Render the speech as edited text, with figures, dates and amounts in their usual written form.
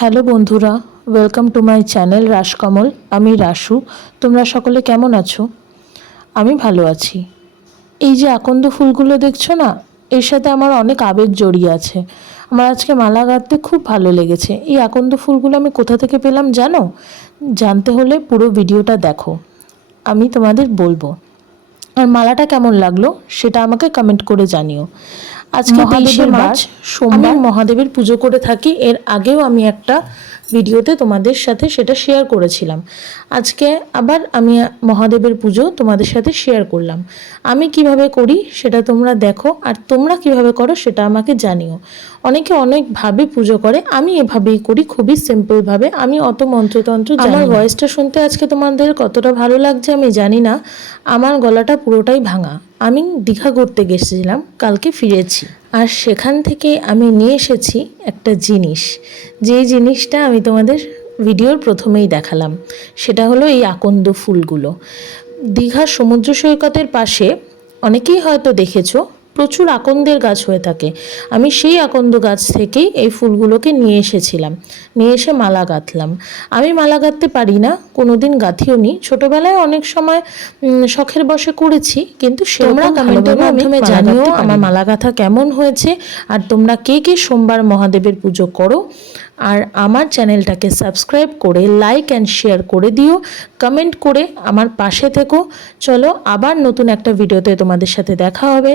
Hello বন্ধুরা, welcome to my channel রাসকমল। আমি রাসু। তোমরা সকলে কেমন আছো? আমি ভালো আছি। এই যে আকন্দ ফুলগুলো দেখছো না, এর সাথে আমার অনেক আবেগ জড়িয়ে আছে। আমার আজকে মালা গাঁথতে খুব ভালো লেগেছে। এই আকন্দ ফুলগুলো আমি কোথা থেকে পেলাম জানো? জানতে হলে পুরো ভিডিওটা দেখো, আমি তোমাদের বলবো। আর মালাটা কেমন লাগলো সেটা আমাকে কমেন্ট করে জানিও। আজকে 23শে মার্চ সোমবার, আমি মহাদেবের পুজো করে থাকি। এর আগেও আমি একটা ভিডিওতে তোমাদের সাথে সেটা শেয়ার করেছিলাম। আজকে আবার আমি মহাদেবের পুজো তোমাদের সাথে শেয়ার করলাম। আমি কিভাবে করি সেটা তোমরা দেখো, আর তোমরা কিভাবে করো সেটা আমাকে জানিও। অনেকে অনেকভাবে পুজো করে, আমি এভাবেই করি, খুবই সিম্পলভাবে। আমি অত মন্ত্রতন্ত্র জানি না। আমার ভয়েসটা শুনতে আজকে তোমাদের কতটা ভালো লাগছে আমি জানি না। আমার গলাটা পুরোটাই ভাঙা। আমি দীঘা ঘুরতে গেছিলাম, কালকে ফিরেছি। আর সেখান থেকে আমি নিয়ে এসেছি একটা জিনিস, যে জিনিসটা আমি তোমাদের ভিডিওর প্রথমেই দেখালাম। সেটা হলো এই আকন্দ ফুলগুলো। দীঘার সমুদ্র সৈকতের পাশে অনেকেই হয়তো দেখেছো, প্রচুর আকন্দের গাছ হয়ে থাকে। আমি সেই আকন্দ গাছ থেকেই এই ফুলগুলোকে নিয়ে এসেছিলাম, নিয়ে এসে মালা গাঁথলাম। আমি মালা গাঁথতে পারি না, কোনোদিন গাঁথিও নি। ছোটোবেলায় অনেক সময় শখের বশে করেছি, কিন্তু তোমরা কমেন্টের মাধ্যমে জানিও আমার মালা গাঁথা কেমন হয়েছে। আর তোমরা কে কে সোমবার মহাদেবের পুজো করো। আর আমার চ্যানেলটাকে সাবস্ক্রাইব করে লাইক অ্যান্ড শেয়ার করে দিও, কমেন্ট করে আমার পাশে থেকো। চলো আবার নতুন একটা ভিডিওতে তোমাদের সাথে দেখা হবে।